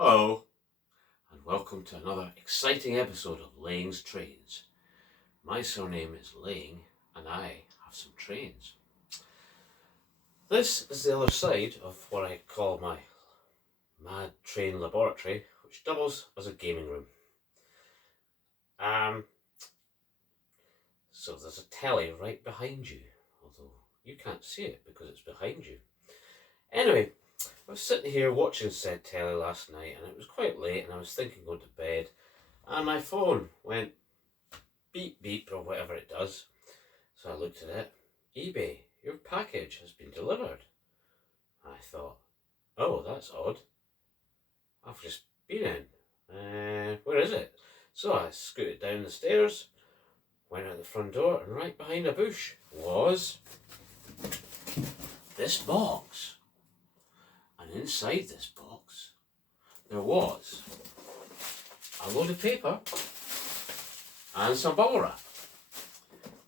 Hello, and welcome to another exciting episode of Laying's Trains. My surname is Laying, and I have some trains. This is the other side of what I call my mad train laboratory, which doubles as a gaming room. So there's a telly right behind you, although you can't see it because it's behind you. Anyway, I was sitting here watching said telly last night, and it was quite late, and I was thinking going to bed, and my phone went beep beep or whatever it does. So I looked at it. eBay, your package has been delivered. I thought, oh, that's odd. I've just been in. Where is it? So I scooted down the stairs, went out the front door, and right behind a bush was this box. And inside this box, there was a load of paper and some bubble wrap.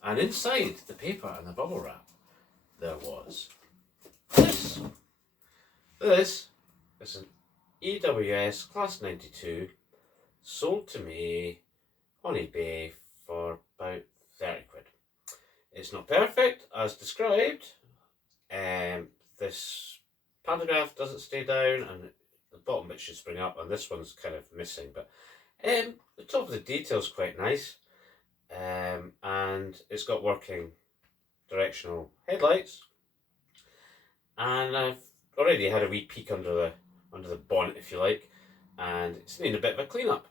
And inside the paper and the bubble wrap, there was this. This is an EWS Class 92 sold to me on eBay for about 30 quid. It's not perfect as described. This pantograph doesn't stay down and the bottom bit should spring up, and this one's kind of missing, but the top of the detail's quite nice. And it's got working directional headlights, and I've already had a wee peek under the bonnet, if you like, and it's needing a bit of a clean up,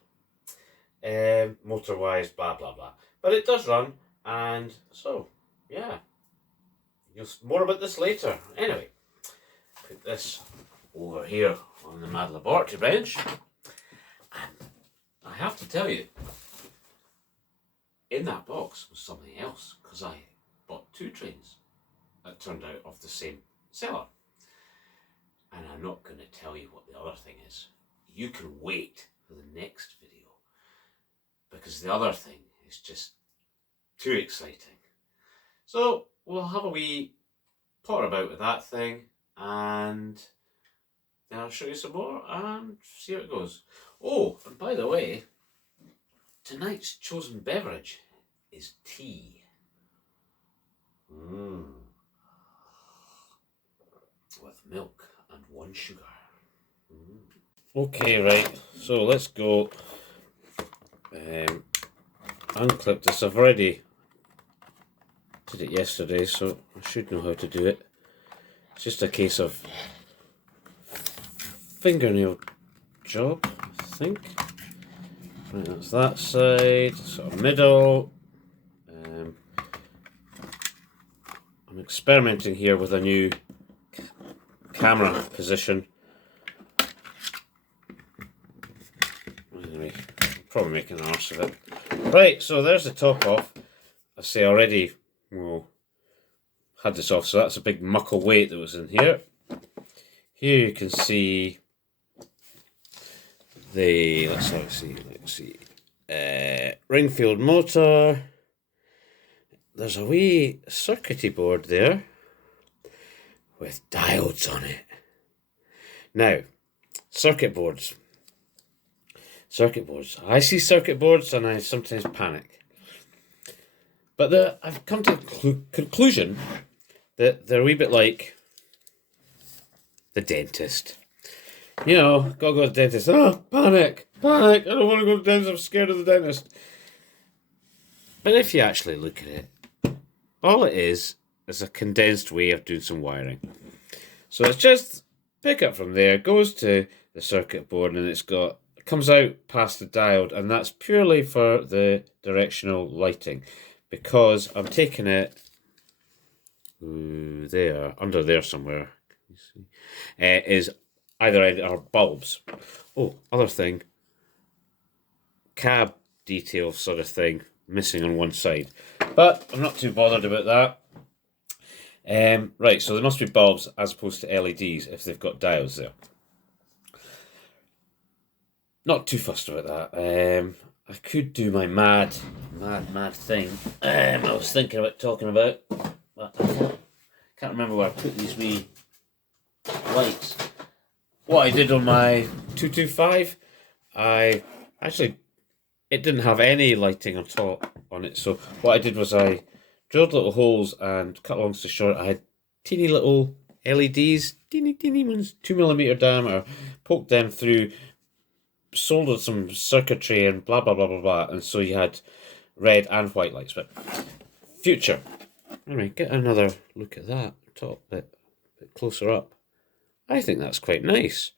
motor wise, blah blah blah, but it does run, and so yeah, more about this later. Anyway, put this over here on the mad laboratory bench, and I have to tell you, in that box was something else, because I bought two trains that turned out of the same seller. And I'm not going to tell you what the other thing is. You can wait for the next video, because the other thing is just too exciting. So we'll have a wee potter about with that thing, and then I'll show you some more and see how it goes. Oh, and by the way, tonight's chosen beverage is tea. With milk and 1 sugar. Okay, right, so let's go unclip this. I've already did it yesterday, so I should know how to do it. It's just a case of fingernail job, I think. Right, that's that side, sort of middle. I'm experimenting here with a new camera position. Anyway, probably making an arse of it. Right, so there's the top off. I say already, had this off, so that's a big muckle weight that was in here. Here you can see the, let's see, ringfield motor. There's a wee circuity board there with diodes on it. Now, circuit boards. I see circuit boards and I sometimes panic. But I've come to the conclusion that they're a wee bit like the dentist. You know, gotta go to the dentist. Oh, panic, I don't want to go to the dentist, I'm scared of the dentist. But if you actually look at it, all it is a condensed way of doing some wiring. So it's just pick up from there, goes to the circuit board, and it comes out past the diode, and that's purely for the directional lighting, because I'm taking it there, under there somewhere. You see, is either are bulbs. Oh, other thing, cab detail sort of thing missing on one side, but I'm not too bothered about that. Right, so there must be bulbs as opposed to LEDs if they've got diodes there. Not too fussed about that. I could do my mad thing. I was thinking about talking about, but I can't remember where I put these wee lights. what I did on my 225, I actually, it didn't have any lighting at all on it. So what I did was I drilled little holes and cut long story short, I had teeny little LEDs, teeny ones, 2mm diameter, poked them through, soldered some circuitry and blah blah blah blah blah, and so you had red and white lights. But future, anyway, get another look at that top bit closer up. I think that's quite nice.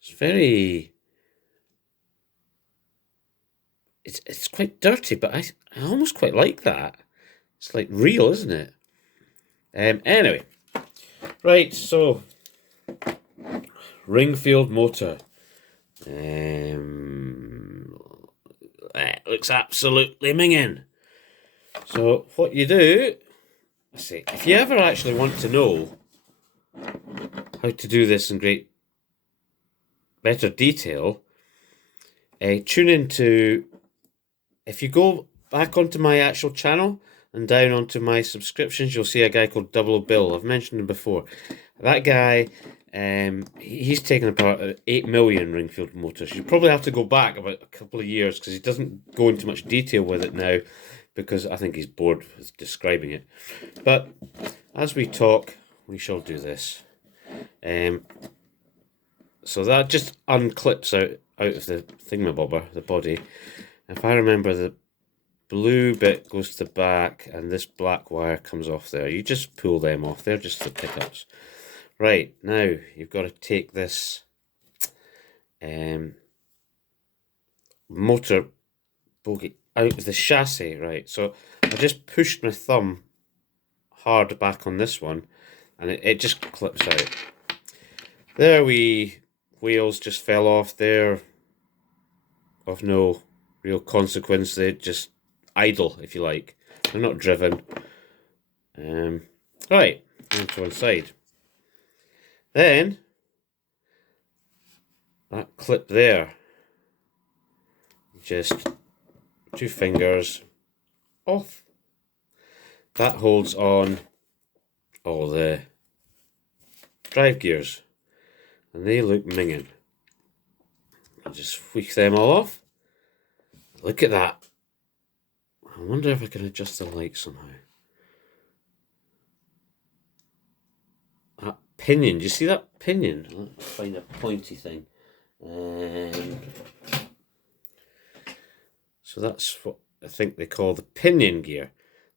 It's very. It's quite dirty, but I almost quite like that. It's like real, isn't it? Anyway, right. So ringfield motor. It looks absolutely minging. So what you do, let's see, if you ever actually want to know how to do this in better detail, tune into, if you go back onto my actual channel and down onto my subscriptions, you'll see a guy called Double Bill. I've mentioned him before. That guy, he's taken apart 8 million ringfield motors. You probably have to go back about a couple of years because he doesn't go into much detail with it now because I think he's bored with describing it. But as we talk, we shall do this. So that just unclips out of the thingamabobber, the body. If I remember, the blue bit goes to the back and this black wire comes off there. You just pull them off. They're just the pickups. Right, now you've got to take this motor bogie out of the chassis. Right, so I just pushed my thumb hard back on this one and it just clips out. There, wheels just fell off there, of no real consequence. They just idle, if you like. They're not driven. Right, onto one side. Then that clip there, just 2 fingers off. That holds on all the drive gears, and they look minging. I'll just squeak them all off. Look at that. I wonder if I can adjust the light somehow. That pinion, do you see that pinion? Let's find a pointy thing. So that's what I think they call the pinion gear.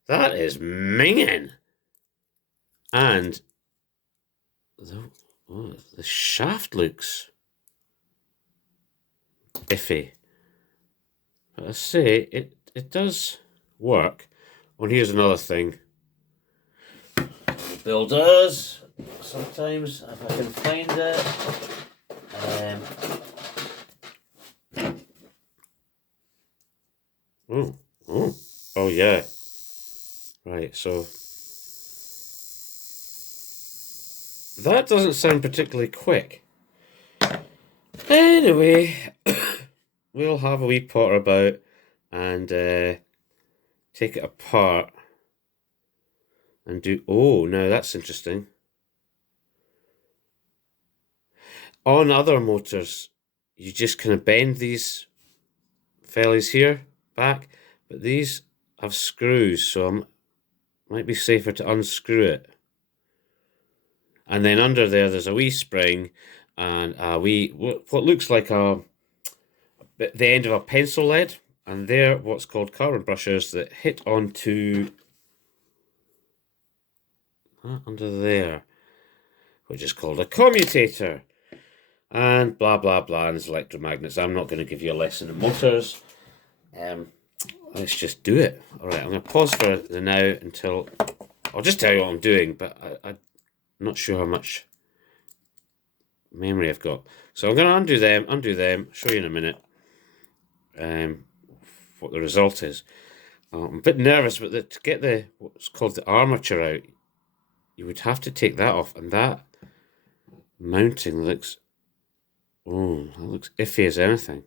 That is minging. And the shaft looks iffy. But I say it does work. Well, here's another thing. Bill does sometimes, if I can find it. Oh yeah. Right, so that doesn't sound particularly quick. Anyway, we'll have a wee potter about and take it apart and do. Oh, now that's interesting. On other motors, you just kind of bend these fellies here back, but these have screws, so it might be safer to unscrew it. And then under there's a wee spring and a wee, what looks like the end of a pencil lead, and they're what's called carbon brushes that hit onto under there, which is called a commutator, and blah blah blah, and it's electromagnets. I'm not going to give you a lesson in motors. Let's just do it. All right, I'm going to pause for the now until I'll just tell you what I'm doing, but I'm not sure how much memory I've got. So I'm going to undo them, show you in a minute what the result is. I'm a bit nervous, but to get what's called the armature out, you would have to take that off, and that mounting looks, that looks iffy as anything.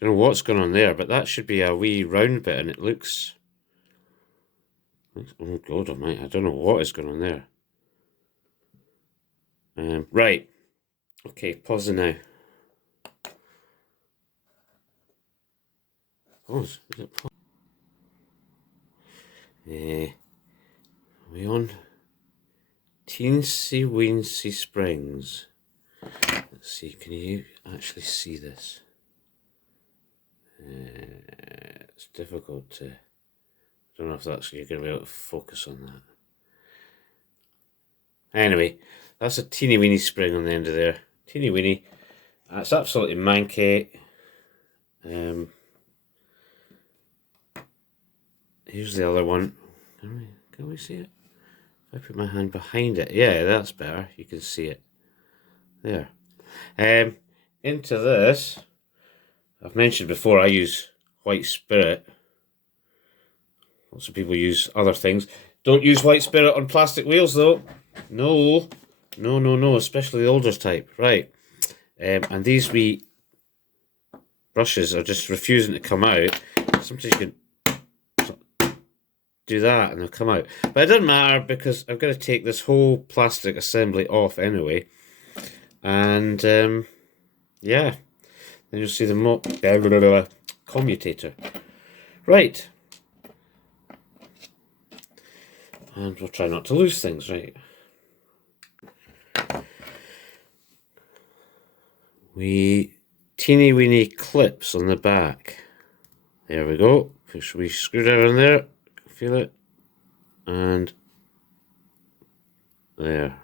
Don't know what's going on there, but that should be a wee round bit, and it looks oh God almighty, I don't know what is going on there. Right, Okay, pause it now. Pause. Is it pause? Are we on? Teensy Weensy Springs. Let's see, can you actually see this? It's difficult to... I don't know if that's you're going to be able to focus on that. Anyway, that's a teeny weeny spring on the end of there. Teeny weeny. It's absolutely manky. Here's the other one. Can we see it? If I put my hand behind it, yeah, that's better. You can see it. There. Into this, I've mentioned before, I use white spirit. Lots of people use other things. Don't use white spirit on plastic wheels, though. No, especially the older type. Right. And these wee brushes are just refusing to come out. Sometimes you can do that and they'll come out. But it doesn't matter because I've got to take this whole plastic assembly off anyway. And yeah, then you'll see the commutator. Right. And we'll try not to lose things, right? Teeny weeny clips on the back. There we go. Push a wee screwdriver in there. Feel it. And there.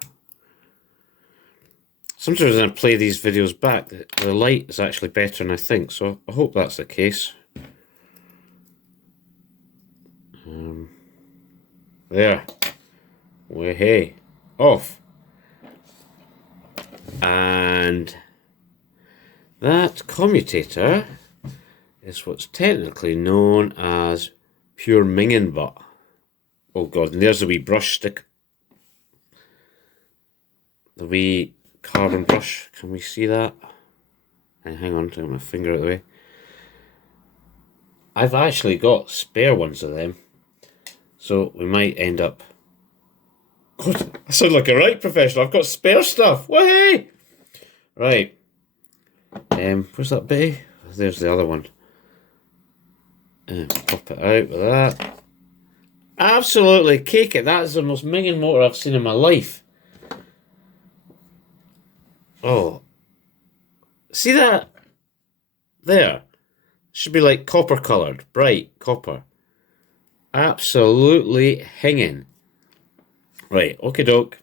Sometimes when I play these videos back, the light is actually better than I think, so I hope that's the case. There. Way hey. Off. And that commutator is what's technically known as pure minging butt. Oh god, and there's a wee brush stick. The wee carbon brush. Can we see that? Hang on, take my finger out of the way. I've actually got spare ones of them. So we might end up... God, I sound like a right professional. I've got spare stuff. Wahey! Right. Where's that bitty? There's the other one. Pop it out with that. Absolutely cake it. That is the most minging motor I've seen in my life. Oh. See that? There. Should be like copper coloured. Bright copper. Absolutely hanging. Right, okie doke.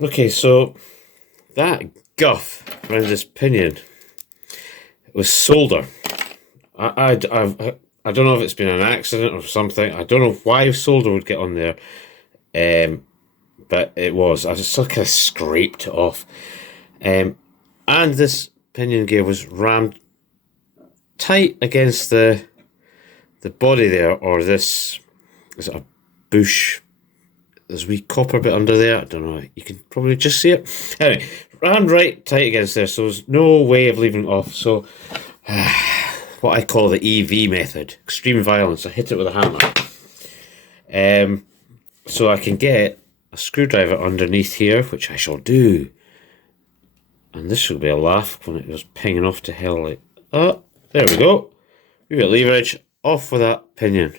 Okay, so that guff around this pinion was solder. I don't know if it's been an accident or something. I don't know why solder would get on there, but it was. I just kind of scraped it off. And this pinion gear was rammed tight against the body there, or this, is it a bush? There's a wee copper bit under there. I don't know. You can probably just see it. Anyway, rammed right tight against there, so there's no way of leaving it off. So, what I call the EV method, extreme violence. I hit it with a hammer. So I can get a screwdriver underneath here, which I shall do. And this will be a laugh when it was pinging off to hell. Like, oh, there we go. We got leverage off with that pinion.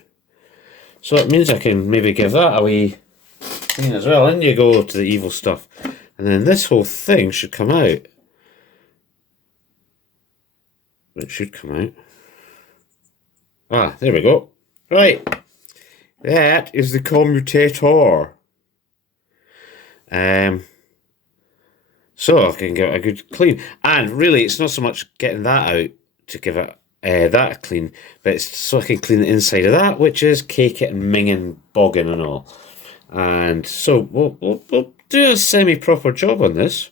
So it means I can maybe give that a wee clean as well. In you go to the evil stuff. And then this whole thing should come out. It should come out. Ah, there we go. Right. That is the commutator. So I can get a good clean. And really, it's not so much getting that out to give it that a clean, but it's so I can clean the inside of that, which is cake it and minging, bogging and all. And so we'll do a semi-proper job on this,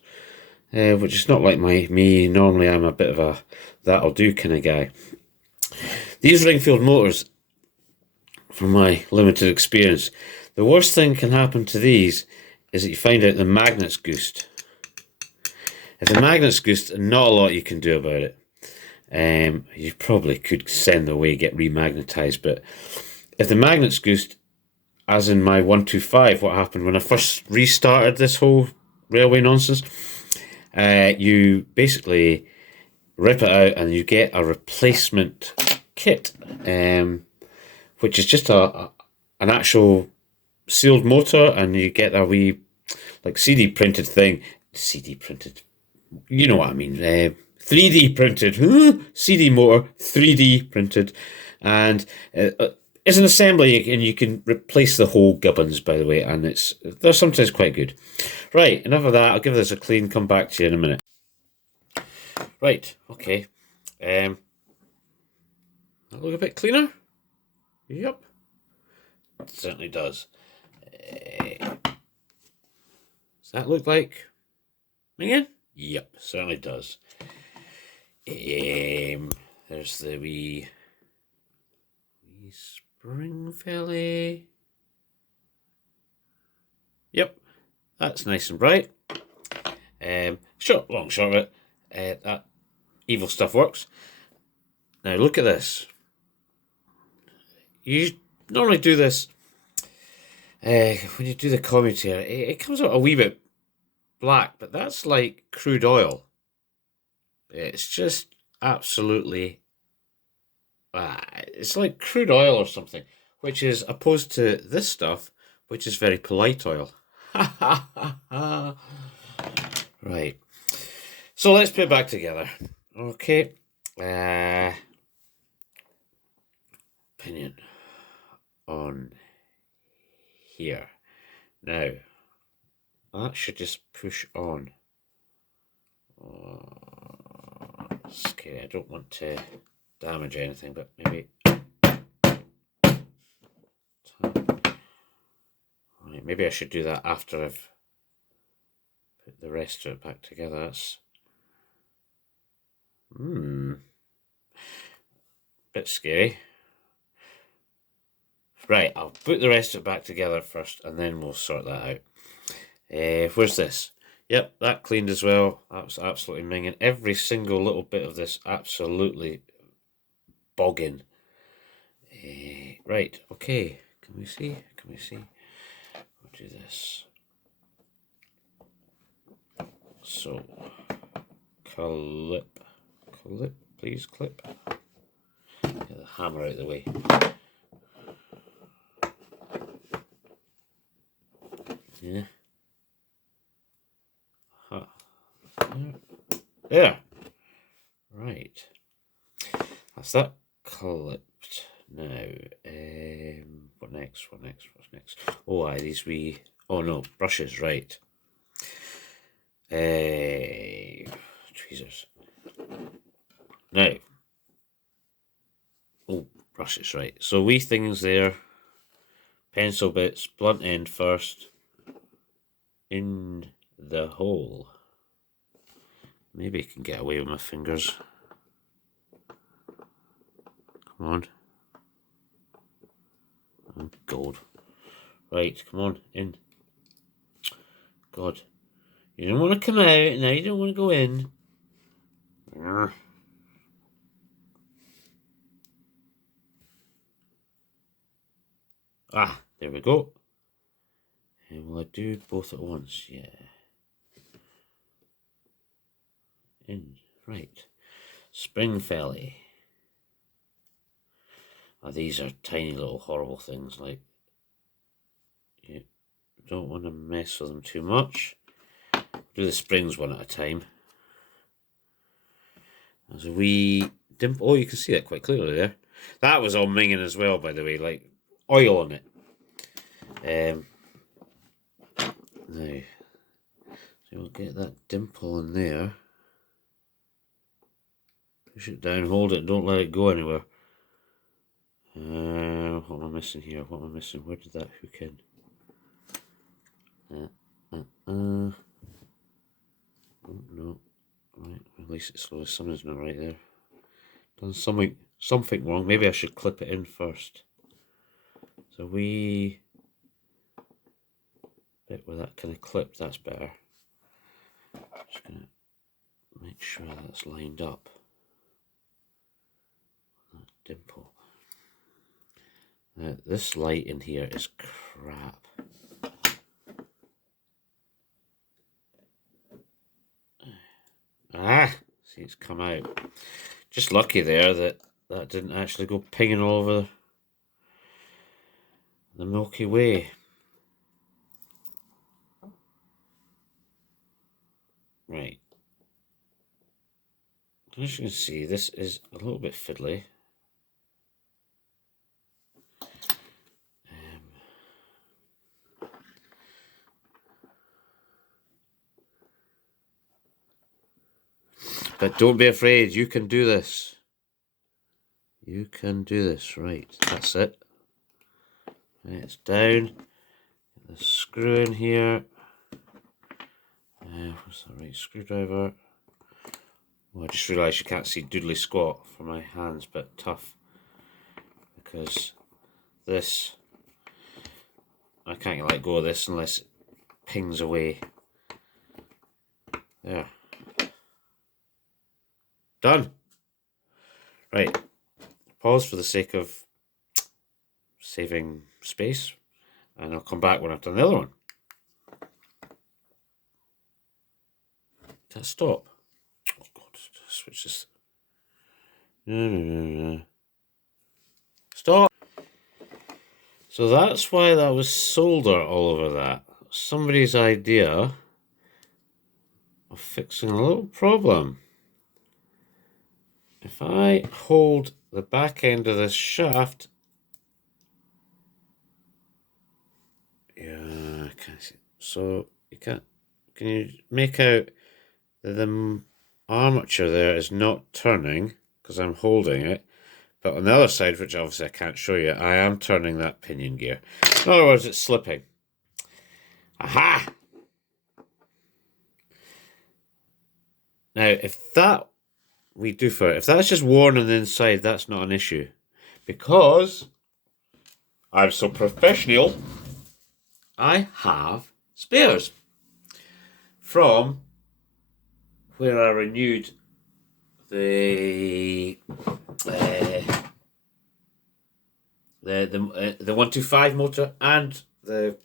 which is not like me. Normally I'm a bit of a that'll do kind of guy. These ringfield motors, from my limited experience, the worst thing can happen to these is that you find out the magnet's goosed. If the magnet's goosed, not a lot you can do about it. You probably could send away, get remagnetized, but if the magnet's goosed, as in my 125, what happened when I first restarted this whole railway nonsense, you basically rip it out and you get a replacement kit, which is just an actual sealed motor, and you get a wee like CD printed thing. CD printed, you know what I mean. 3D printed, CD motor, 3D printed, and it's an assembly, and you can replace the whole gubbins, by the way, and they're sometimes quite good. Right, enough of that. I'll give this a clean. Come back to you in a minute. Right, okay. That look a bit cleaner? Yep, it certainly does. Does that look like again? Yep, certainly does. There's the wee spring felly. Yep, that's nice and bright. Long short of it, that evil stuff works. Now look at this. You normally do this when you do the commutator. It comes out a wee bit black, but that's like crude oil. It's just absolutely, it's like crude oil or something, which is opposed to this stuff, which is very polite oil. Right. So let's put it back together. Okay. Pinion on here. Now, that should just push on. Scary. I don't want to damage anything, but maybe. Right, maybe I should do that after I've put the rest of it back together. That's bit scary. Right, I'll put the rest of it back together first, and then we'll sort that out. Where's this? Yep, that cleaned as well. That was absolutely minging. Every single little bit of this absolutely bogging. Right, okay. Can we see? Can we see? We'll do this. So, clip, please clip. Get the hammer out of the way. Yeah. There. Right. That's that clipped. Now, what next? What's next? Oh, these wee. Oh no, brushes. Right. Tweezers. Now. Oh, brushes. Right. So wee things there. Pencil bits. Blunt end first. In the hole. Maybe I can get away with my fingers. Come on. Oh, gold. Right, come on, in. God. You don't want to come out, now you don't want to go in. Ah, there we go. And will I do both at once? Yeah. In. Right. Spring felly. Oh, these are tiny little horrible things, like, you don't want to mess with them too much. Do the springs one at a time. There's a wee dimple. Oh, you can see that quite clearly there. That was all minging as well, by the way, like oil on it. Now, so we'll get that dimple in there. Push it down, hold it, don't let it go anywhere. What am I missing here? What am I missing? Where did that hook in? Oh, no. Right, release it slowly. Something's not right there. Done something wrong. Maybe I should clip it in first. So we bit where that kind of clipped, that's better. Just gonna make sure that's lined up. That dimple. Now, this light in here is crap. Ah, see, it's come out. Just lucky there that that didn't actually go pinging all over the Milky Way. Right. As you can see, this is a little bit fiddly. But don't be afraid, you can do this. You can do this, right, that's it. Right, it's down. Get the screw in here. What's the right screwdriver? Oh, I just realised you can't see doodly squat for my hands, but tough. Because this, I can't let go of this unless it pings away. There. Done. Right. Pause for the sake of saving space, and I'll come back when I've done the other one. Did that stop? Oh God, switch this. No. Stop! So that's why that was solder all over that. Somebody's idea of fixing a little problem. If I hold the back end of this shaft, yeah, I can't see. So you can't. Can you make out that the armature there is not turning because I'm holding it, but on the other side, which obviously I can't show you, I am turning that pinion gear. In other words, it's slipping. Aha! Now, if that we do for it, if that's just worn on the inside, that's not an issue, because I'm so professional. I have spares from where I renewed the 125 motor, and the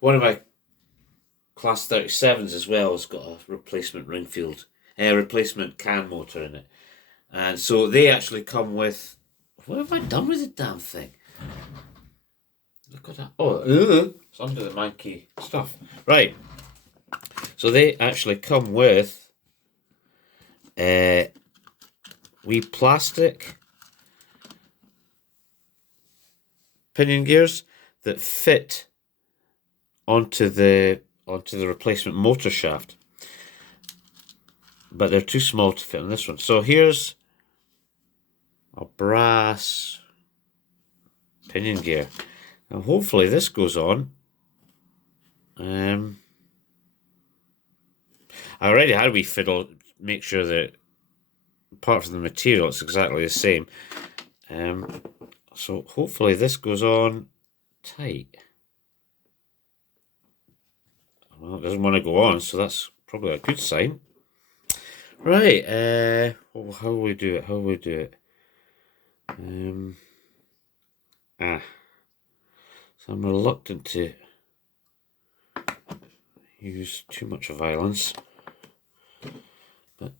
one of my class 37s as well has got a replacement ringfield, replacement can motor in it, and so they actually come with. What have I done with the damn thing? Look at that. Oh, it's under the manky stuff. Right. So they actually come with wee plastic pinion gears that fit onto the replacement motor shaft, but they're too small to fit on this one. So here's a brass pinion gear, and hopefully this goes on. I already had a wee fiddle, make sure that apart from the material it's exactly the same. So hopefully this goes on tight. Well, it doesn't want to go on, so that's probably a good sign. Right, how will we do it? How will we do it? So I'm reluctant to use too much violence, but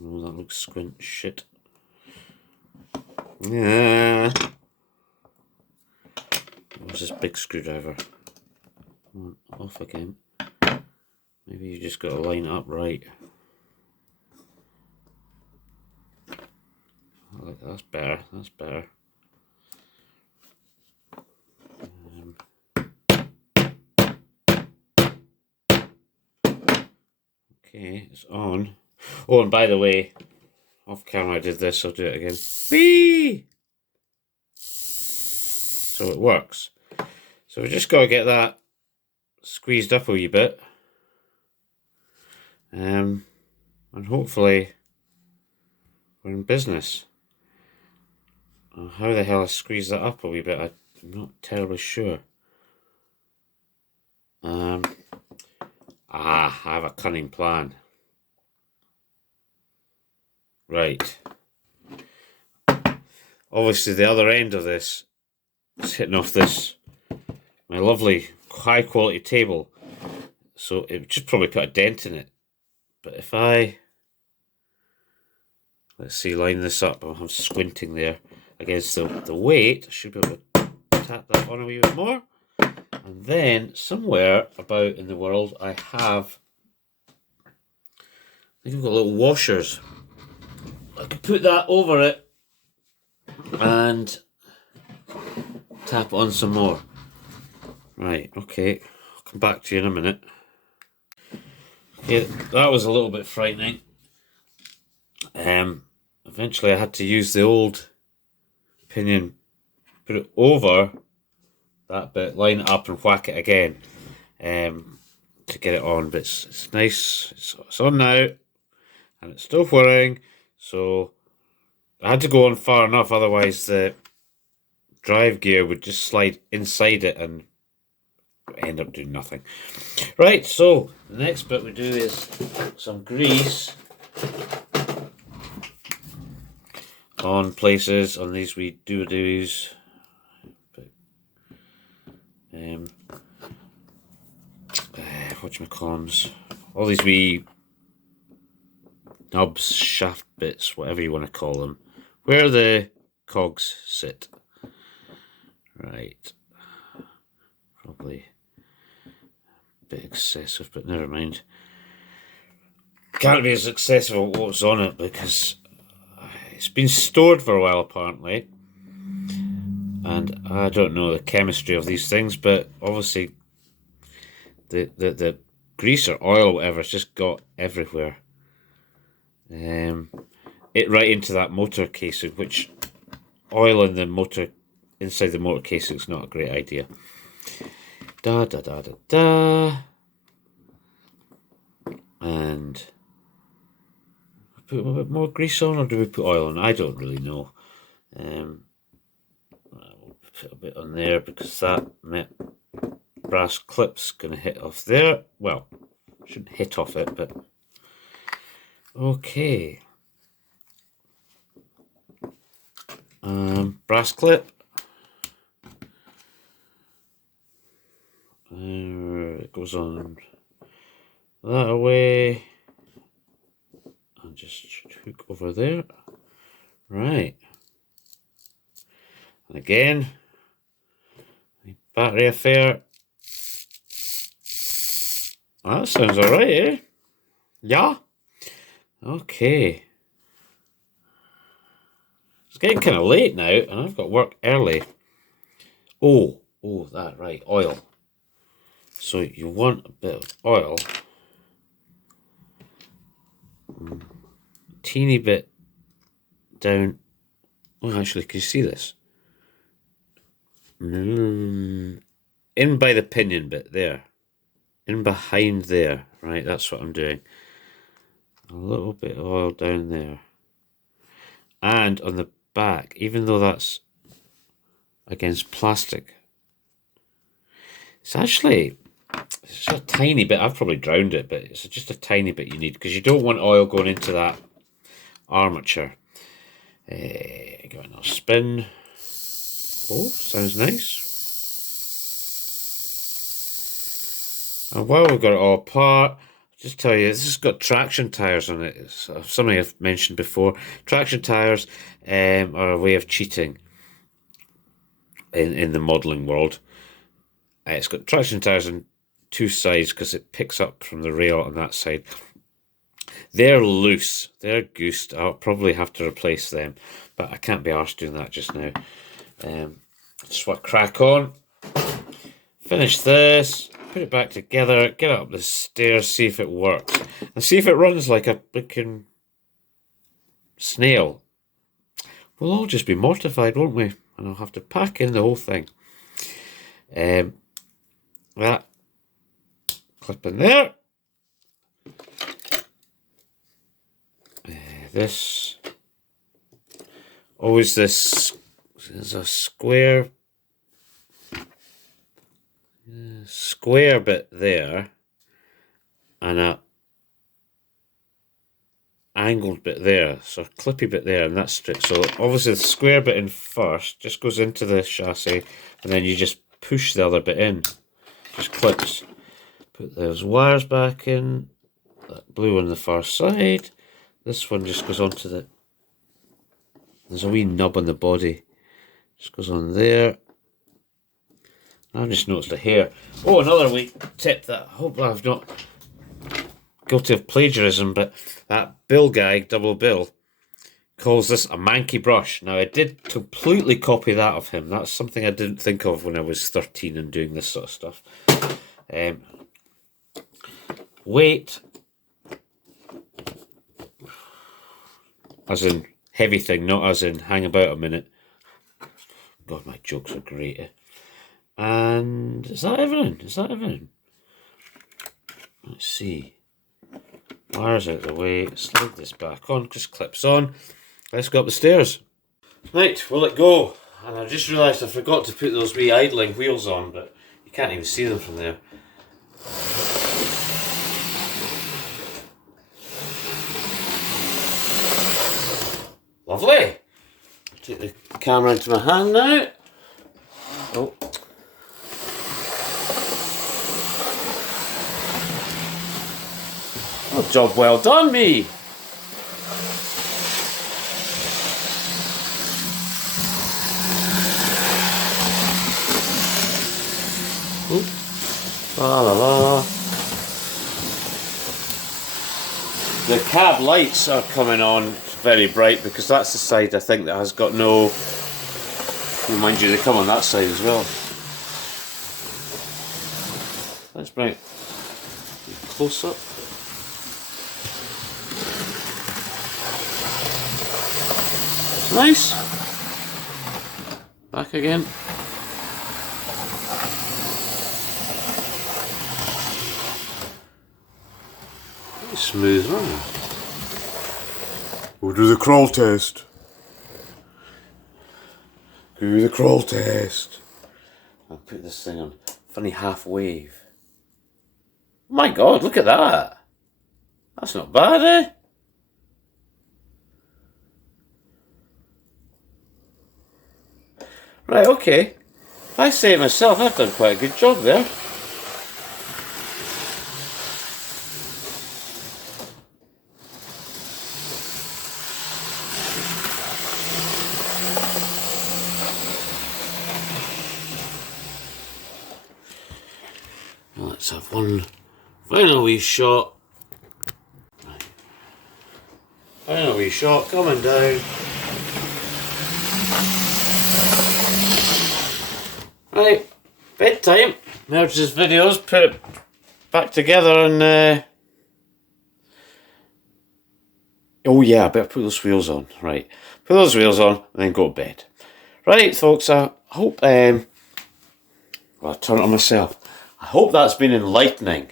oh, that looks squint shit. Yeah. Where's this big screwdriver? Come on, off again. Maybe you just got to line it up right. That's better. That's better. Okay, it's on. Oh, and by the way, off camera I did this, I'll do it again. Whee! So it works. So we just got to get that squeezed up a wee bit. And hopefully we're in business. How the hell I squeeze that up a wee bit, I'm not terribly sure. I have a cunning plan. Right. Obviously the other end of this is hitting off this, my my lovely high quality table, so it would just probably put a dent in it. But if I, let's see, line this up, I'm squinting there against the weight, I should be able to tap that on a wee bit more. And then somewhere about in the world I have, I think I've got little washers. I could put that over it and tap on some more. Right, okay, I'll come back to you in a minute. Yeah, that was a little bit frightening. Eventually I had to use the old pinion, put it over that bit, line it up and whack it again to get it on. But it's nice, it's on now, and it's still whirring, so I had to go on far enough, otherwise the drive gear would just slide inside it and end up doing nothing. Right, so the next bit we do is some grease on places, on these wee doo-doos. Whatchamacallums, all these wee nubs, shaft bits, whatever you want to call them, where the cogs sit. Right, probably a bit excessive, but never mind. Can't be as excessive as what's on it because it's been stored for a while apparently, and I don't know the chemistry of these things, but obviously the grease or oil or whatever has just got everywhere. It right into that motor casing, which oil in the motor, inside the motor casing, is not a great idea. Da da da da da. And put a bit more grease on, or do we put oil on? I don't really know. We'll put a bit on there because that brass clip's going to hit off there. Well, shouldn't hit off it, but okay. Brass clip. It goes on that away. And just hook over there. Right. And again, the battery affair. That sounds alright, eh? Yeah? Okay. It's getting kind of late now, and I've got work early. Oh, that right, oil. So you want a bit of oil. Teeny bit down. Oh, actually, can you see this? In by the pinion bit there. In behind there. Right, that's what I'm doing. A little bit of oil down there. And on the back, even though that's against plastic, it's actually, it's just a tiny bit. I've probably drowned it, but it's just a tiny bit you need because you don't want oil going into that armature. Give it another spin. Oh, sounds nice. And while we've got it all apart, I'll just tell you, this has got traction tyres on it. It's something I've mentioned before. Traction tyres are a way of cheating in the modelling world. It's got traction tyres on two sides because it picks up from the rail on that side. They're loose. They're goosed. I'll probably have to replace them, but I can't be arsed doing that just now. Just want to crack on. Finish this. Put it back together. Get up the stairs. See if it works. And see if it runs like a freaking snail. We'll all just be mortified, won't we? And I'll have to pack in the whole thing. That clip in there. This. Always this. There's a square bit there and a angled bit there, so a clippy bit there, and that's straight. So obviously the square bit in first just goes into the chassis, and then you just push the other bit in. Just clips. Put those wires back in. That blue on the far side. This one just goes onto the... There's a wee nub on the body. Just goes on there. I've just noticed a hair. Oh, another wee tip that I hope I've not guilty of plagiarism, but that Bill guy, Double Bill, calls this a manky brush. Now, I did completely copy that of him. That's something I didn't think of when I was 13 and doing this sort of stuff. Weight, as in heavy thing, not as in hang about a minute. God, my jokes are great. And is that everything? Is that everything? Let's see. Wires out of the way. Slide this back on. Just clips on. Let's go up the stairs. Right, will it go? And I just realised I forgot to put those wee idling wheels on, but you can't even see them from there. Lovely. Take the camera into my hand now. Oh. Oh, job well done, me. Ooh. La la la. The cab lights are coming on very bright because that's the side I think that has got no... Mind you, they come on that side as well. That's bright. Close up. Nice. Back again. Pretty smooth running. We'll do the crawl test. Do the crawl test. I'll put this thing on funny half wave. Oh my God, look at that. That's not bad, eh? Right, okay. If I say it myself, I've done quite a good job there. Let's have one final wee shot. Right. Final wee shot coming down. Right, bedtime. Merge these videos, put it back together and... Oh yeah, I better put those wheels on. Right, put those wheels on and then go to bed. Right, folks, I hope... well, I'll turn it on myself. I hope that's been enlightening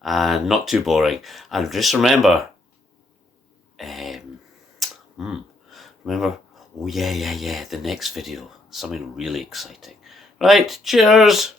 and not too boring. And just remember... remember... Oh yeah, the next video. Something really exciting. Right, cheers!